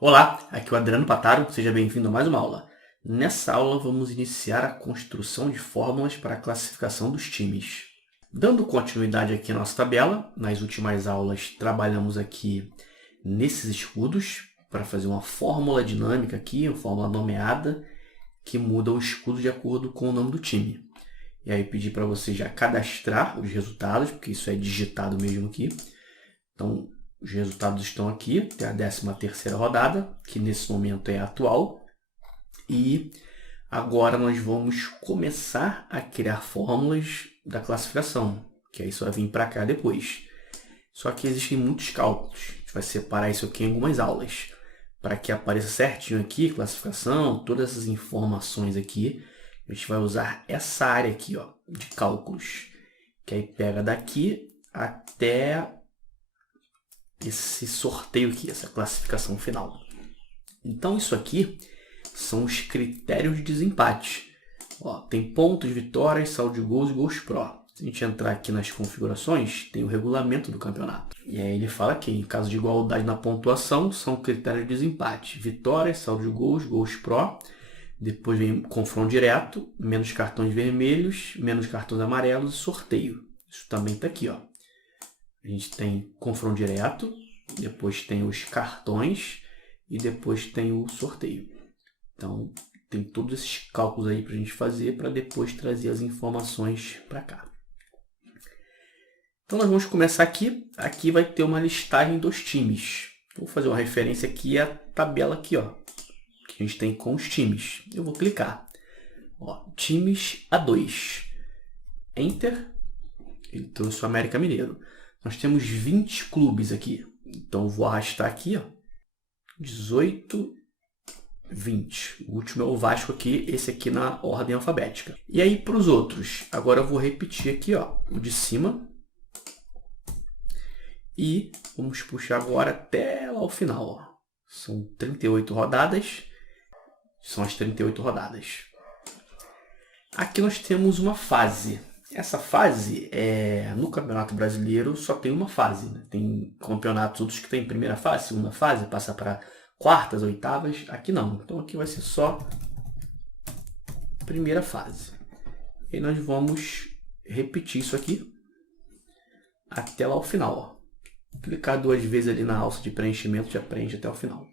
Olá, aqui é o Adriano Pataro, seja bem-vindo a mais uma aula. Nessa aula vamos iniciar a construção de fórmulas para a classificação dos times. Dando continuidade aqui à nossa tabela, nas últimas aulas trabalhamos aqui nesses escudos para fazer uma fórmula dinâmica aqui, uma fórmula nomeada, que muda o escudo de acordo com o nome do time. E aí pedi para você já cadastrar os resultados, porque isso é digitado mesmo aqui. Então, os resultados estão aqui, tem a 13ª rodada, que nesse momento é a atual. E agora nós vamos começar a criar fórmulas da classificação, que aí isso vai vir para cá depois. Só que existem muitos cálculos, a gente vai separar isso aqui em algumas aulas, para que apareça certinho aqui, classificação, todas essas informações aqui. A gente vai usar essa área aqui, ó, de cálculos, que aí pega daqui até esse sorteio aqui, essa classificação final. Então isso aqui são os critérios de desempate. Ó, tem pontos, vitórias, saldo de gols e gols pró. Se a gente entrar aqui nas configurações, tem o regulamento do campeonato. E aí ele fala que em caso de igualdade na pontuação, são critérios de desempate. Vitórias, saldo de gols, gols pró. Depois vem confronto direto, menos cartões vermelhos, menos cartões amarelos e sorteio. Isso também está aqui, ó. A gente tem confronto direto, depois tem os cartões e depois tem o sorteio. Então, tem todos esses cálculos aí para a gente fazer para depois trazer as informações para cá. Então, nós vamos começar aqui. Aqui vai ter uma listagem dos times. Vou fazer uma referência aqui à tabela aqui, ó, que a gente tem com os times. Eu vou clicar. Ó, times A2. Enter. Ele trouxe o América Mineiro. Nós temos 20 clubes aqui. Então, eu vou arrastar aqui, ó, 18, 20. O último é o Vasco aqui, esse aqui na ordem alfabética. E aí, para os outros, agora eu vou repetir aqui, ó, o de cima. E vamos puxar agora até lá o final, ó. São 38 rodadas. São as 38 rodadas. Aqui nós temos uma fase. Essa fase, no Campeonato Brasileiro, só tem uma fase. Né? Tem campeonatos outros que tem primeira fase, segunda fase, passa para quartas, oitavas. Aqui não. Então aqui vai ser só primeira fase. E nós vamos repetir isso aqui até lá o final. Ó. Clicar 2 vezes ali na alça de preenchimento, já preenche até o final.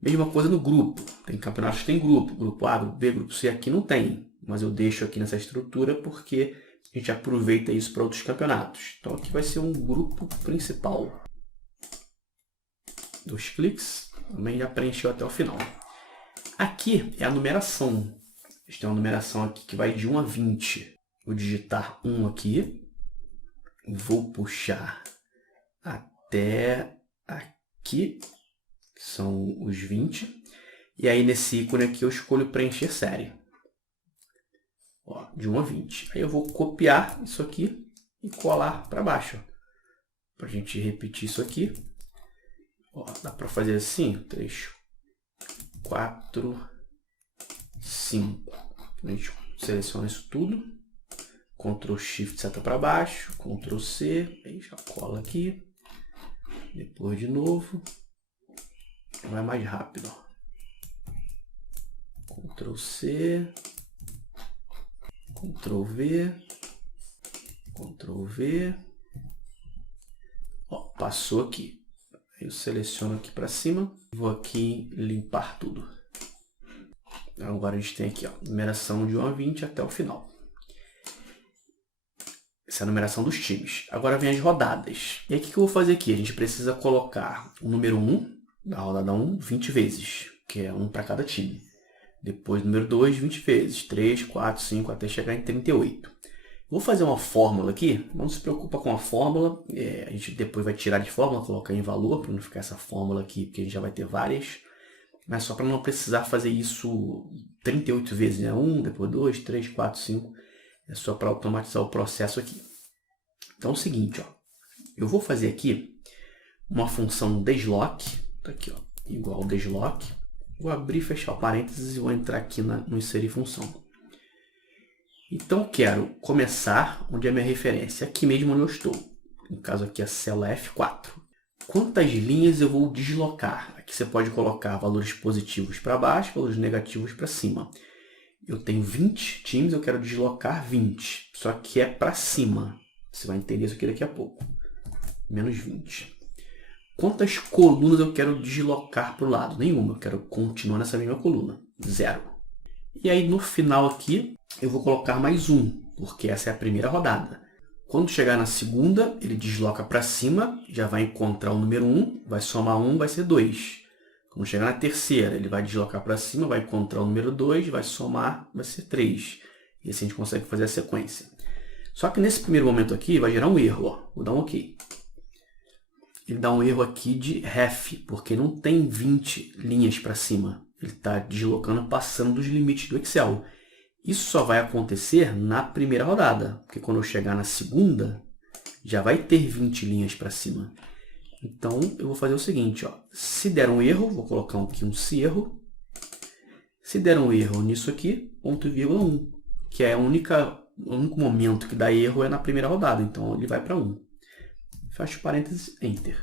Mesma coisa no grupo. Tem campeonatos que tem grupo. Grupo A, grupo B, grupo C. Aqui não tem. Mas eu deixo aqui nessa estrutura porque a gente aproveita isso para outros campeonatos. Então aqui vai ser um grupo principal. 2 cliques. Também já preencheu até o final. Aqui é a numeração. A gente tem uma numeração aqui que vai de 1 a 20. Vou digitar 1 aqui. Vou puxar até aqui, que são os 20. E aí nesse ícone aqui eu escolho preencher série. Ó, de 1 a 20. Aí eu vou copiar isso aqui e colar para baixo. Para a gente repetir isso aqui. Ó, dá para fazer assim. 3, 4, 5. A gente seleciona isso tudo. Ctrl Shift seta para baixo. Ctrl C. Aí já cola aqui. Depois de novo. Vai mais rápido. Ctrl C. Ctrl V. Ctrl V. Ó, passou aqui. Eu seleciono aqui para cima. Vou aqui limpar tudo. Agora a gente tem aqui, ó, numeração de 1 a 20 até o final. Essa é a numeração dos times. Agora vem as rodadas. E aí o que eu vou fazer aqui? A gente precisa colocar o número 1 da rodada 1 20 vezes, que é 1 para cada time. Depois número 2, 20 vezes. 3, 4, 5, até chegar em 38. Vou fazer uma fórmula aqui. Não se preocupa com a fórmula. A gente depois vai tirar de fórmula, colocar em valor, para não ficar essa fórmula aqui, porque a gente já vai ter várias. Mas só para não precisar fazer isso 38 vezes. Né? 1, depois 2, 3, 4, 5. É só para automatizar o processo aqui. Então é o seguinte, ó. Eu vou fazer aqui uma função desloc. Tá aqui, ó. Igual desloc. Vou abrir e fechar o parênteses e vou entrar aqui no inserir função. Então, eu quero começar onde é a minha referência. Aqui mesmo onde eu estou. No caso aqui, a célula F4. Quantas linhas eu vou deslocar? Aqui você pode colocar valores positivos para baixo, valores negativos para cima. Eu tenho 20 times, eu quero deslocar 20. Só que é para cima. Você vai entender isso aqui daqui a pouco. Menos 20. Quantas colunas eu quero deslocar para o lado? Nenhuma. Eu quero continuar nessa mesma coluna. 0. E aí no final aqui, eu vou colocar mais 1, porque essa é a primeira rodada. Quando chegar na segunda, ele desloca para cima, já vai encontrar o número 1, vai somar 1, vai ser 2. Quando chegar na terceira, ele vai deslocar para cima, vai encontrar o número 2, vai somar, vai ser 3. E assim a gente consegue fazer a sequência. Só que nesse primeiro momento aqui, vai gerar um erro. Ó. Vou dar um OK. Ele dá um erro aqui de ref, porque não tem 20 linhas para cima. Ele está deslocando, passando dos limites do Excel. Isso só vai acontecer na primeira rodada, porque quando eu chegar na segunda, já vai ter 20 linhas para cima. Então, eu vou fazer o seguinte, ó. Se der um erro, vou colocar aqui um se erro. Se der um erro nisso aqui, ponto e vírgula 1, que é o único momento que dá erro é na primeira rodada, então ele vai para 1. Fecho parênteses, Enter.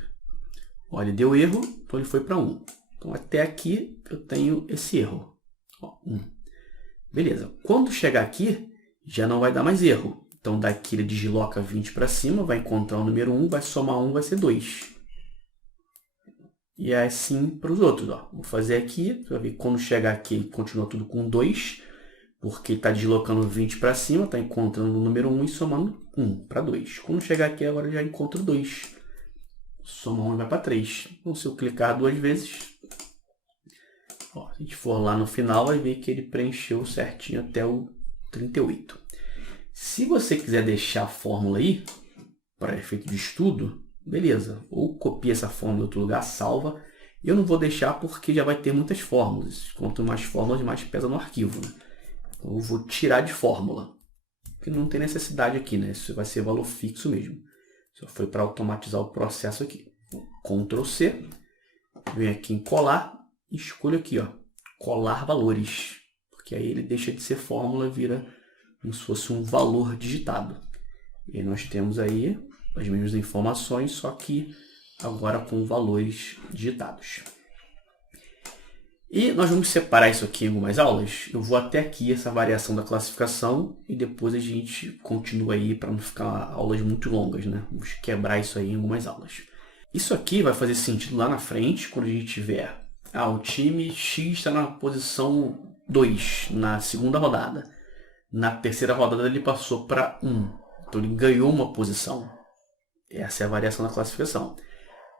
Ó, ele deu erro, então ele foi para 1. Então, até aqui eu tenho esse erro. Ó, 1. Beleza. Quando chegar aqui, já não vai dar mais erro. Então, daqui ele desloca 20 para cima, vai encontrar o número 1, vai somar 1, vai ser 2. E é assim para os outros. Ó. Vou fazer aqui, você vai ver que quando chegar aqui, ele continua tudo com 2, porque está deslocando 20 para cima, está encontrando o número 1 e somando 1 para 2. Quando chegar aqui, agora já encontra 2. Soma 1 e vai para 3. Então, se eu clicar 2 vezes, ó, se a gente for lá no final, vai ver que ele preencheu certinho até o 38. Se você quiser deixar a fórmula aí, para efeito de estudo, beleza. Ou copia essa fórmula em outro lugar, salva. Eu não vou deixar porque já vai ter muitas fórmulas. Quanto mais fórmulas, mais pesa no arquivo. Né? Então, eu vou tirar de fórmula. Porque não tem necessidade aqui, né? Isso vai ser valor fixo mesmo. Só foi para automatizar o processo aqui. Ctrl C. Venho aqui em colar. Escolho aqui, ó, colar valores. Porque aí ele deixa de ser fórmula e vira como se fosse um valor digitado. E aí nós temos aí as mesmas informações, só que agora com valores digitados. E nós vamos separar isso aqui em algumas aulas. Eu vou até aqui, essa variação da classificação, e depois a gente continua aí para não ficar aulas muito longas, né? Vamos quebrar isso aí em algumas aulas. Isso aqui vai fazer sentido lá na frente, quando a gente tiver o time X está na posição 2 na segunda rodada. Na terceira rodada ele passou para 1. Então ele ganhou uma posição. Essa é a variação da classificação.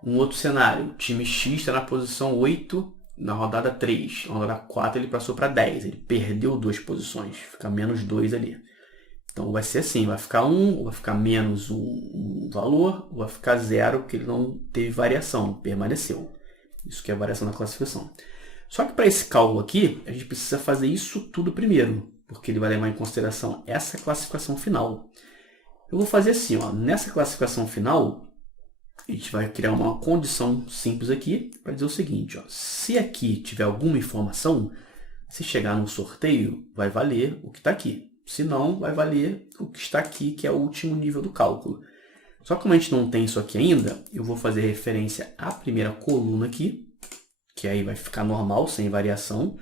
Um outro cenário, o time X está na posição 8 na rodada 3. Na rodada 4 ele passou para 10. Ele perdeu 2 posições. Fica menos 2 ali. Então vai ser assim, vai ficar 1, ou vai ficar menos um valor, ou vai ficar 0, porque ele não teve variação, permaneceu. Isso que é a variação da classificação. Só que para esse cálculo aqui, a gente precisa fazer isso tudo primeiro, porque ele vai levar em consideração essa classificação final. Eu vou fazer assim, ó, nessa classificação final, a gente vai criar uma condição simples aqui para dizer o seguinte, ó, se aqui tiver alguma informação, se chegar no sorteio, vai valer o que está aqui. Se não, vai valer o que está aqui, que é o último nível do cálculo. Só que como a gente não tem isso aqui ainda, eu vou fazer referência à primeira coluna aqui, que aí vai ficar normal, sem variação.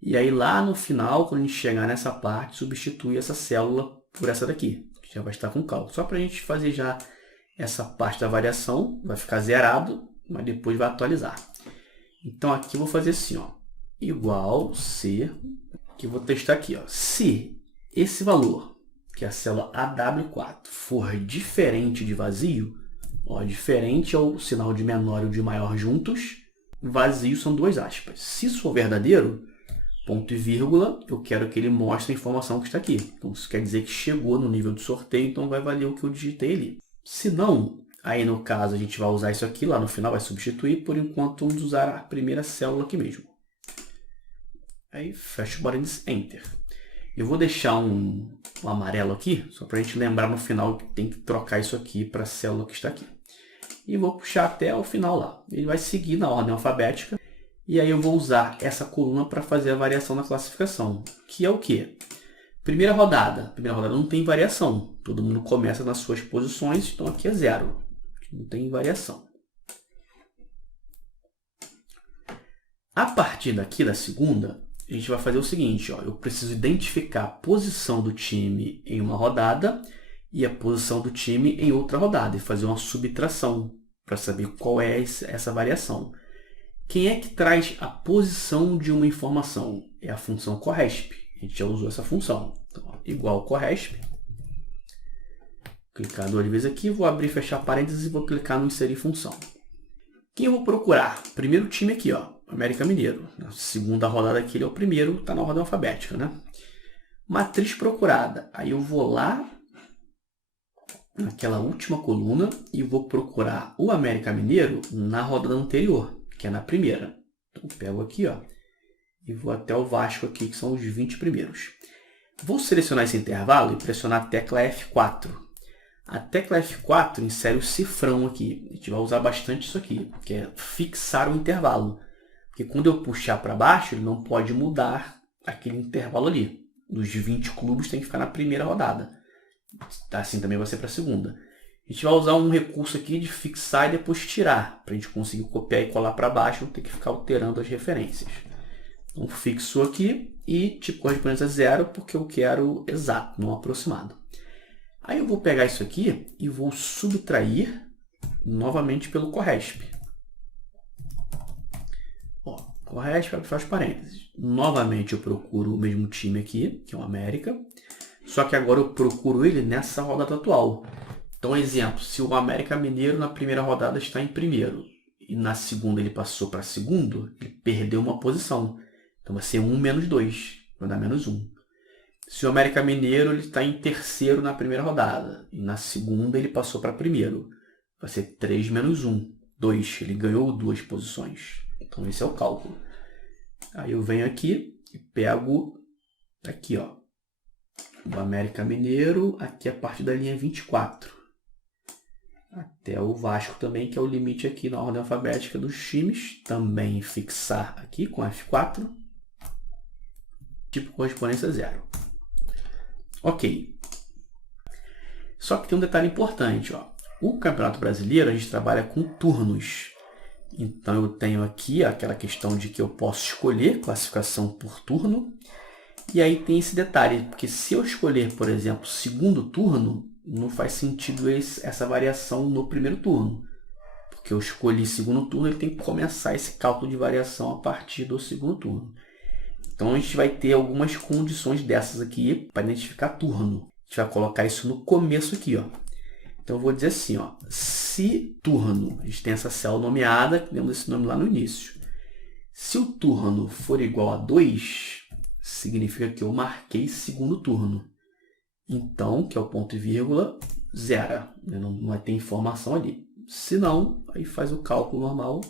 E aí lá no final, quando a gente chegar nessa parte, substitui essa célula por essa daqui, que já vai estar com cálculo. Só para a gente fazer já essa parte da variação, vai ficar zerado, mas depois vai atualizar. Então aqui eu vou fazer assim, ó, igual C, que eu vou testar aqui, ó, se esse valor, que é a célula AW4, for diferente de vazio, ó, diferente é o sinal de menor e o de maior juntos, vazio são 2 aspas. Se isso for verdadeiro, ponto e vírgula, eu quero que ele mostre a informação que está aqui. Então isso quer dizer que chegou no nível de sorteio, então vai valer o que eu digitei ali. Se não, aí no caso a gente vai usar isso aqui, lá no final vai substituir, por enquanto vamos usar a primeira célula aqui mesmo. Aí fecha o parênteses, Enter. Eu vou deixar um amarelo aqui, só para a gente lembrar no final que tem que trocar isso aqui para a célula que está aqui. E vou puxar até o final lá. Ele vai seguir na ordem alfabética. E aí eu vou usar essa coluna para fazer a variação na classificação. Que é o quê? Primeira rodada. Primeira rodada não tem variação. Todo mundo começa nas suas posições, então aqui é 0. Não tem variação. A partir daqui da segunda, a gente vai fazer o seguinte, ó, eu preciso identificar a posição do time em uma rodada e a posição do time em outra rodada e fazer uma subtração para saber qual é essa variação. Quem é que traz a posição de uma informação? É a função corresp. A gente já usou essa função. Então, ó, igual corresp. Clicar duas vezes aqui, vou abrir e fechar parênteses e vou clicar no inserir função. Quem eu vou procurar? Primeiro time aqui, ó, América Mineiro. Na segunda rodada aqui ele é o primeiro, está na ordem alfabética, né? Matriz procurada. Aí eu vou lá naquela última coluna e vou procurar o América Mineiro na rodada anterior, que é na primeira. Então pego aqui, ó, e vou até o Vasco aqui, que são os 20 primeiros. Vou selecionar esse intervalo e pressionar a tecla F4. A tecla F4 insere o cifrão aqui. A gente vai usar bastante isso aqui, que é fixar o intervalo. Porque quando eu puxar para baixo, ele não pode mudar aquele intervalo ali. Dos 20 clubes tem que ficar na primeira rodada. Assim também vai ser para a segunda. A gente vai usar um recurso aqui de fixar e depois tirar, para a gente conseguir copiar e colar para baixo, não ter que ficar alterando as referências. Então, fixou aqui e tipo correspondente a 0, porque eu quero exato, não aproximado. Aí eu vou pegar isso aqui e vou subtrair novamente pelo corresp. Ó, corresp, fecha parênteses. Novamente eu procuro o mesmo time aqui, que é o América. Só que agora eu procuro ele nessa rodada atual. Então, exemplo, se o América Mineiro na primeira rodada está em primeiro e na segunda ele passou para segundo, ele perdeu uma posição. Então vai ser 1 menos 2, vai dar menos 1. Se o América Mineiro ele está em terceiro na primeira rodada e na segunda ele passou para primeiro, vai ser 3 menos 1, 2. Ele ganhou 2 posições. Então esse é o cálculo. Aí eu venho aqui e pego aqui, ó, o América Mineiro, aqui a partir da linha 24. Até o Vasco também, que é o limite aqui na ordem alfabética dos times. Também fixar aqui com F4. Tipo correspondência 0. Ok. Só que tem um detalhe importante, ó. O Campeonato Brasileiro a gente trabalha com turnos. Então eu tenho aqui aquela questão de que eu posso escolher classificação por turno. E aí tem esse detalhe, porque se eu escolher, por exemplo, segundo turno, não faz sentido essa variação no primeiro turno. Porque eu escolhi segundo turno, ele tem que começar esse cálculo de variação a partir do segundo turno. Então a gente vai ter algumas condições dessas aqui para identificar turno. A gente vai colocar isso no começo aqui, ó. Então eu vou dizer assim, ó, se turno, a gente tem essa célula nomeada, que demos esse nome lá no início. Se o turno for igual a 2, significa que eu marquei segundo turno. Então, que é o ponto e vírgula, zera. Não vai ter informação ali. Se não, aí faz o cálculo normal,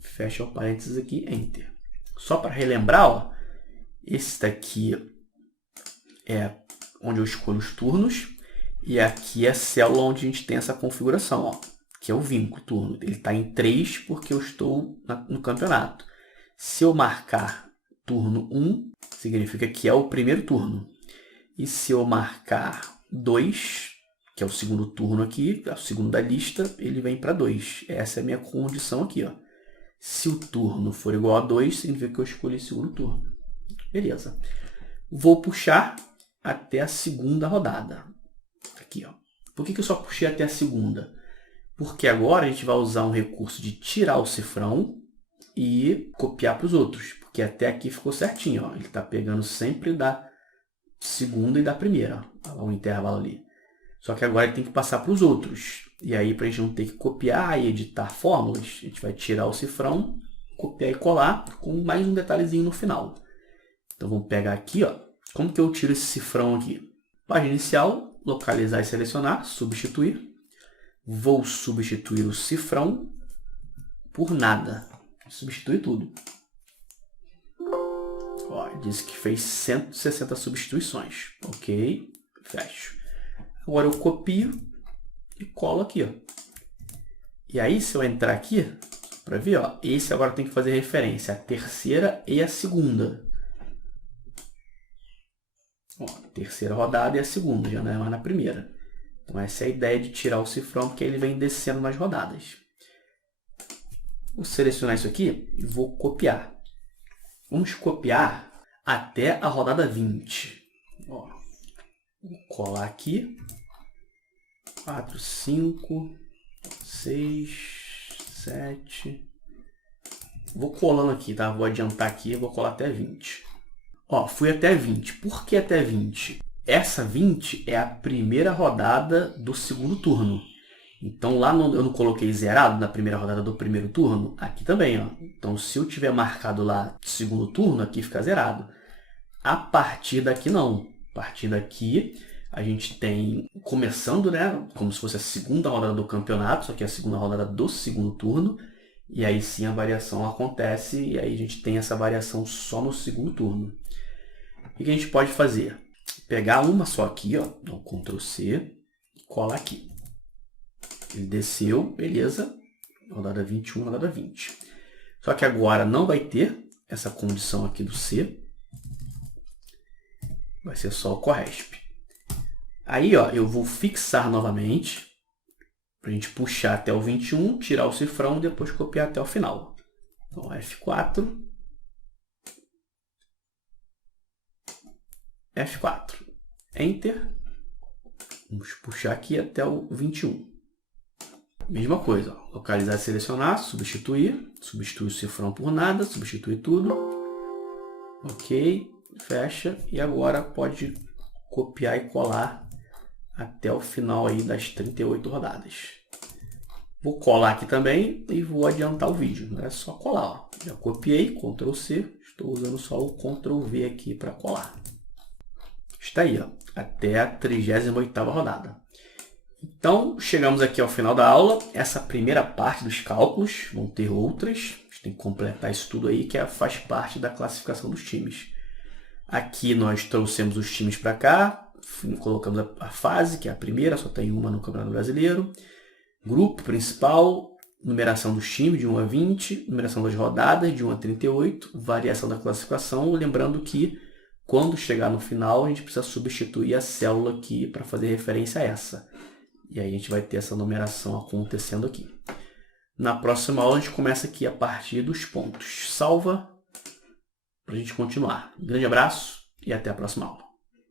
fecha o parênteses aqui, Enter. Só para relembrar, ó, esse daqui é onde eu escolho os turnos e aqui é a célula onde a gente tem essa configuração, ó, que é o vínculo turno. Ele está em 3 porque eu estou no campeonato. Se eu marcar turno 1, significa que é o primeiro turno. E se eu marcar 2, que é o segundo turno aqui, é o segundo da lista, ele vem para 2. Essa é a minha condição aqui, ó. Se o turno for igual a 2, significa que eu escolhi o segundo turno. Beleza. Vou puxar até a segunda rodada. Aqui, ó. Por que eu só puxei até a segunda? Porque agora a gente vai usar um recurso de tirar o cifrão e copiar para os outros. Porque até aqui ficou certinho, ó. Ele está pegando sempre da segunda e da primeira. Olha lá o intervalo ali. Só que agora ele tem que passar para os outros. E aí, para a gente não ter que copiar e editar fórmulas, a gente vai tirar o cifrão, copiar e colar, com mais um detalhezinho no final. Então, vamos pegar aqui, ó. Como que eu tiro esse cifrão aqui? Página inicial, localizar e selecionar, substituir. Vou substituir o cifrão por nada. Substituir tudo. Ó, diz que fez 160 substituições. Ok, fecho. Agora eu copio e colo aqui, ó. E aí, se eu entrar aqui, para ver, ó, esse agora tem que fazer referência à terceira e à segunda. Ó, terceira rodada e a segunda, já não é mais na primeira. Então essa é a ideia de tirar o cifrão, porque ele vem descendo nas rodadas. Vou selecionar isso aqui e vou copiar. Vamos copiar até a rodada 20. Ó, vou colar aqui. 4, 5, 6, 7. Vou colando aqui, tá? Vou adiantar aqui e vou colar até 20. Ó, fui até 20. Por que até 20? Essa 20 é a primeira rodada do segundo turno. Então lá eu não coloquei zerado na primeira rodada do primeiro turno? Aqui também, ó. Então se eu tiver marcado lá segundo turno, aqui fica zerado. A partir daqui não. A partir daqui a gente tem, começando, né, como se fosse a segunda rodada do campeonato, só que é a segunda rodada do segundo turno. E aí sim a variação acontece e aí a gente tem essa variação só no segundo turno. O que a gente pode fazer? Pegar uma só aqui, ó, então Ctrl C, e colar aqui. Ele desceu, beleza, rodada 21, rodada 20. Só que agora não vai ter essa condição aqui do C, vai ser só o CORRESP. Aí ó, eu vou fixar novamente, para a gente puxar até o 21, tirar o cifrão e depois copiar até o final. Então F4, F4, Enter, vamos puxar aqui até o 21. Mesma coisa, ó, localizar e selecionar, substituir o cifrão por nada, substituir tudo, ok, fecha, e agora pode copiar e colar até o final aí das 38 rodadas. Vou colar aqui também e vou adiantar o vídeo, não é só colar, ó. Já copiei, Ctrl C, estou usando só o Ctrl V aqui para colar. Está aí, ó, até a 38ª rodada. Então, chegamos aqui ao final da aula. Essa primeira parte dos cálculos, vão ter outras. A gente tem que completar isso tudo aí, que faz parte da classificação dos times. Aqui nós trouxemos os times para cá, colocamos a fase, que é a primeira, só tem uma no Campeonato Brasileiro. Grupo principal, numeração dos times de 1 a 20, numeração das rodadas de 1 a 38, variação da classificação. Lembrando que quando chegar no final, a gente precisa substituir a célula aqui para fazer referência a essa. E aí a gente vai ter essa numeração acontecendo aqui. Na próxima aula a gente começa aqui a partir dos pontos. Salva para a gente continuar. Um grande abraço e até a próxima aula.